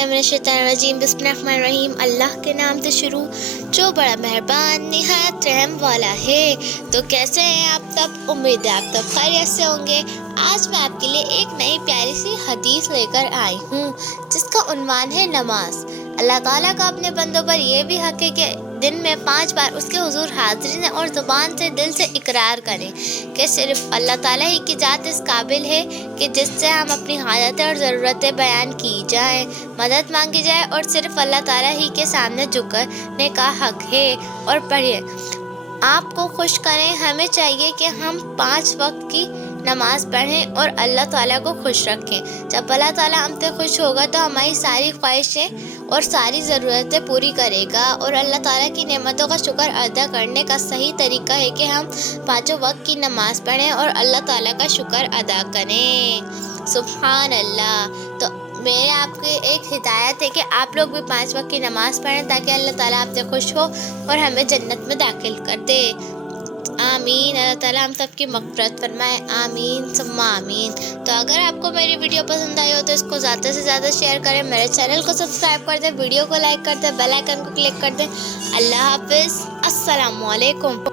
बिस्मिल्लाहिर्रहमानिर्रहीम। बिस्मिल्लाहिर्रहमानिर्रहीम। अल्लाह के नाम से शुरू जो बड़ा मेहरबान निहायत रहम वाला है। तो कैसे हैं आप सब? उम्मीद है आप सब खैरियत से होंगे। आज मैं आपके लिए एक नई प्यारी सी हदीस लेकर आई हूँ जिसका उन्वान है नमाज। अल्लाह ताला का अपने बंदों पर यह भी हक है कि दिन में 5 बार उसके हुजूर हाजिर और ज़ुबान से दिल से इकरार करें कि सिर्फ़ अल्लाह ताला ही की ज़ात इस काबिल है कि जिससे हम अपनी हालतें और ज़रूरतें बयान की जाएं, मदद मांगी जाए और सिर्फ़ अल्लाह ताला ही के सामने झुकने का हक है। और पढ़िए, आपको खुश करें। हमें चाहिए कि हम 5 वक्त की नमाज़ पढ़ें और अल्लाह ताला को खुश रखें। जब अल्लाह ताला हमसे खुश होगा तो हमारी सारी ख्वाहिशें और सारी ज़रूरतें पूरी करेगा। और अल्लाह ताला की नेमतों का शुक्र अदा करने का सही तरीका है कि हम 5 वक्त की नमाज़ पढ़ें और अल्लाह ताला का शुक्र अदा करें। सुभान अल्लाह। तो मेरे आपकी एक हिदायत है कि आप लोग भी 5 वक्त की नमाज़ पढ़ें ताकि अल्लाह ताला आपसे खुश हो और हमें जन्नत में दाखिल कर दे। आमीन। अल्लाह ताला हम सब की मग़फ़िरत फरमाए। आमीन सुम्मा आमीन। तो अगर आपको मेरी वीडियो पसंद आई हो तो इसको ज़्यादा से ज़्यादा शेयर करें, मेरे चैनल को सब्सक्राइब कर दें, वीडियो को लाइक कर दें, बेल आइकन को क्लिक कर दें। अल्लाह हाफ़िज़। अस्सलामु अलैकुम।